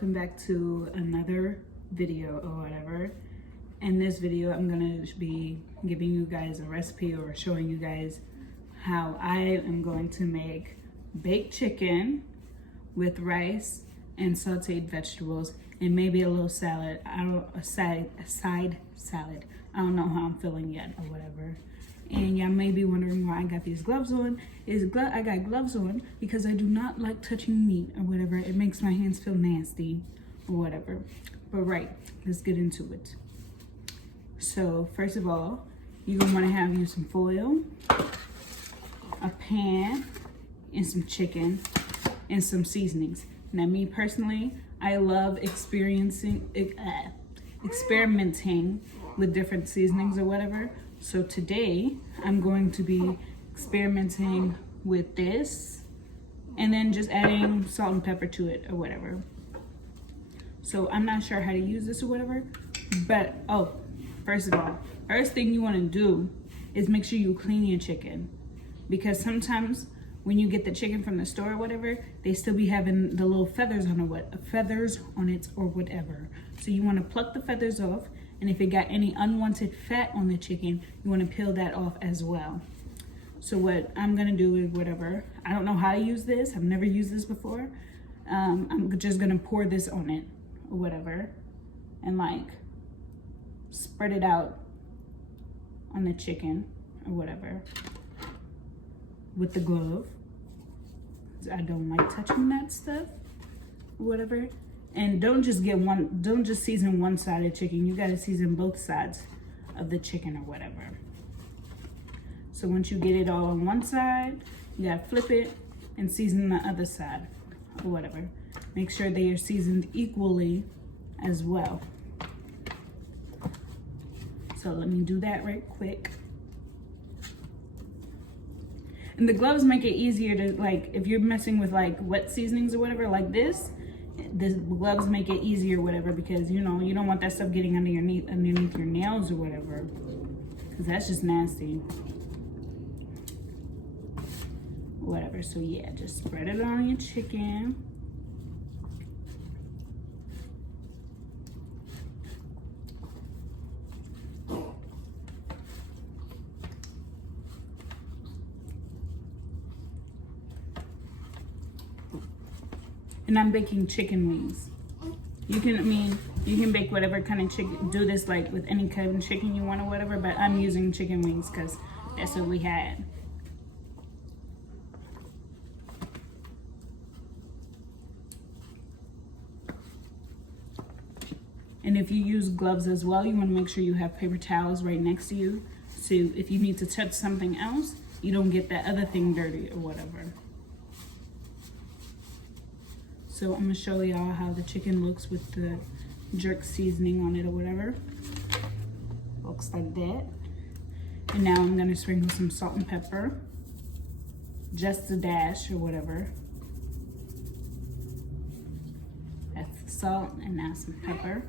welcome back to another video or whatever. In this video, I'm gonna be giving you guys a recipe or showing you guys how I am going to make baked chicken with rice and sauteed vegetables and maybe a little salad. A side salad. I don't know how I'm feeling yet or whatever. And y'all may be wondering why I got these gloves on. I got gloves on because I do not like touching meat or whatever. It makes my hands feel nasty or whatever. But right, let's get into it. So first of all, you're gonna wanna have you some foil, a pan, and some chicken, and some seasonings. Now me personally, I love experimenting with different seasonings or whatever. So today I'm going to be experimenting with this and then just adding salt and pepper to it or whatever. So I'm not sure how to use this or whatever, but first of all, first thing you want to do is make sure you clean your chicken, because sometimes when you get the chicken from the store or whatever, they still be having the little feathers on it or whatever. So you want to pluck the feathers off. And if it got any unwanted fat on the chicken, you want to peel that off as well. So what I'm gonna do is whatever. I don't know how to use this. I've never used this before. I'm just gonna pour this on it or whatever, and like spread it out on the chicken or whatever with the glove. I don't like touching that stuff or whatever. And don't just season one side of chicken. You gotta season both sides of the chicken or whatever. So once you get it all on one side, you gotta flip it and season the other side or whatever. Make sure they are seasoned equally as well. So let me do that right quick. And the gloves make it easier to, like, if you're messing with like wet seasonings or whatever like this, the gloves make it easier or whatever, because you know you don't want that stuff getting underneath your nails or whatever, because that's just nasty. Whatever. So yeah, just spread it on your chicken. And I'm baking chicken wings. You can bake whatever kind of chicken, do this like with any kind of chicken you want or whatever, but I'm using chicken wings because that's what we had. And if you use gloves as well, you want to make sure you have paper towels right next to you, so if you need to touch something else, you don't get that other thing dirty or whatever. So I'm gonna show y'all how the chicken looks with the jerk seasoning on it or whatever. Looks like that. And now I'm gonna sprinkle some salt and pepper, just a dash or whatever. That's the salt, and now some pepper.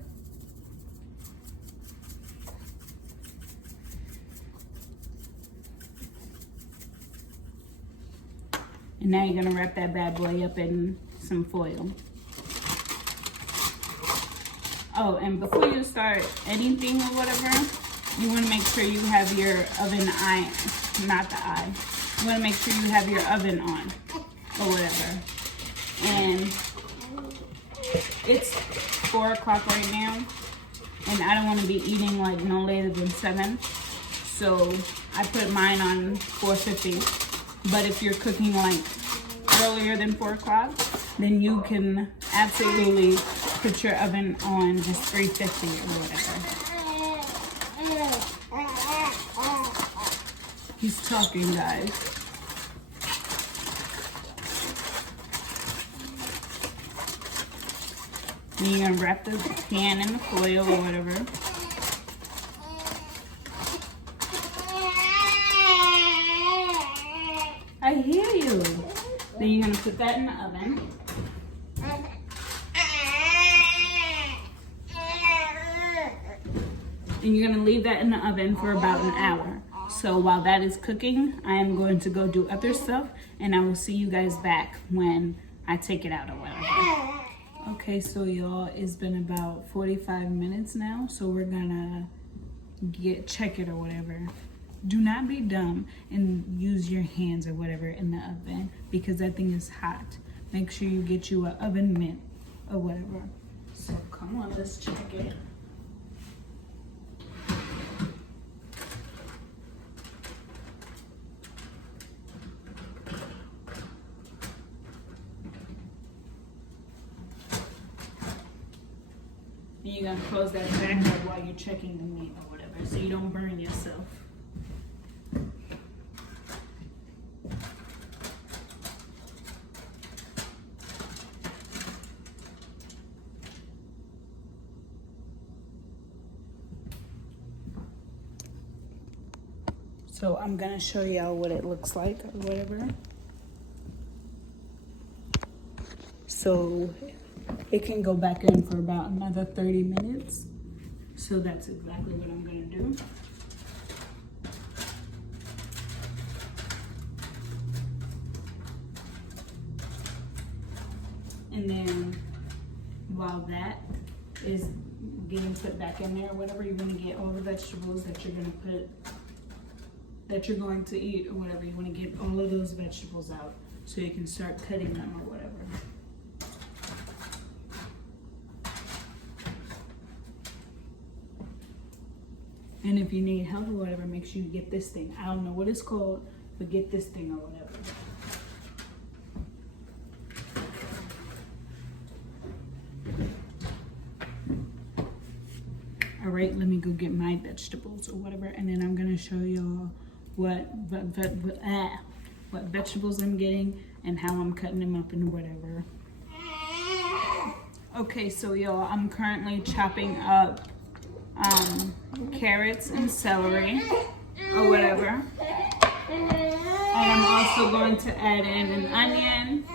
And now you're gonna wrap that bad boy up in some foil. Oh, and before you start anything or whatever, you want to make sure you have your oven you want to make sure you have your oven on or whatever. And it's 4 o'clock right now, and I don't want to be eating like no later than 7, so I put mine on 4:50. But if you're cooking like earlier than 4 o'clock, then you can absolutely put your oven on just 350 or whatever. He's talking, guys. And you're gonna wrap the pan in the foil or whatever. I hear you. Then you're gonna put that in the oven. And you're gonna leave that in the oven for about an hour. So while that is cooking, I am going to go do other stuff, and I will see you guys back when I take it out or whatever. Okay, so y'all, it's been about 45 minutes now, so we're gonna check it or whatever. Do not be dumb and use your hands or whatever in the oven because that thing is hot. Make sure you get you an oven mitt or whatever. So come on, let's check it. And you're gonna close that back up while you're checking the meat or whatever, so you don't burn yourself. So I'm gonna show y'all what it looks like or whatever. So it can go back in for about another 30 minutes. So that's exactly what I'm gonna do. And then while that is getting put back in there or whatever, you're gonna get all the vegetables that you're gonna put, that you're going to eat or whatever. You wanna get all of those vegetables out so you can start cutting them or whatever. And if you need help or whatever, make sure you get this thing. I don't know what it's called, but get this thing or whatever. All right, let me go get my vegetables or whatever, and then I'm gonna show y'all what vegetables I'm getting and how I'm cutting them up and whatever. Okay, so y'all, I'm currently chopping up carrots and celery or whatever. And I'm also going to add in an onion,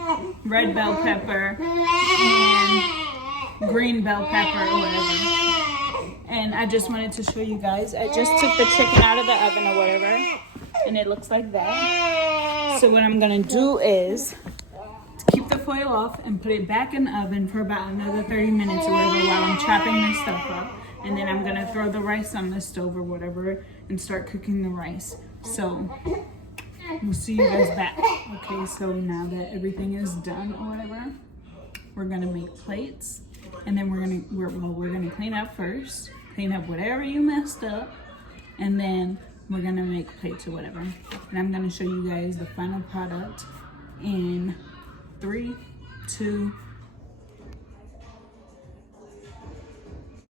red bell pepper, and green bell pepper or whatever. And I just wanted to show you guys, I just took the chicken out of the oven or whatever, and it looks like that. So what I'm gonna do is keep the foil off and put it back in the oven for about another 30 minutes or whatever while I'm chopping this stuff up. And then I'm gonna throw the rice on the stove or whatever and start cooking the rice. So we'll see you guys back. Okay, so now that everything is done or whatever, we're gonna make plates, and then we're gonna clean up first, clean up whatever you messed up, and then we're gonna make plates or whatever. And I'm gonna show you guys the final product in 3, 2,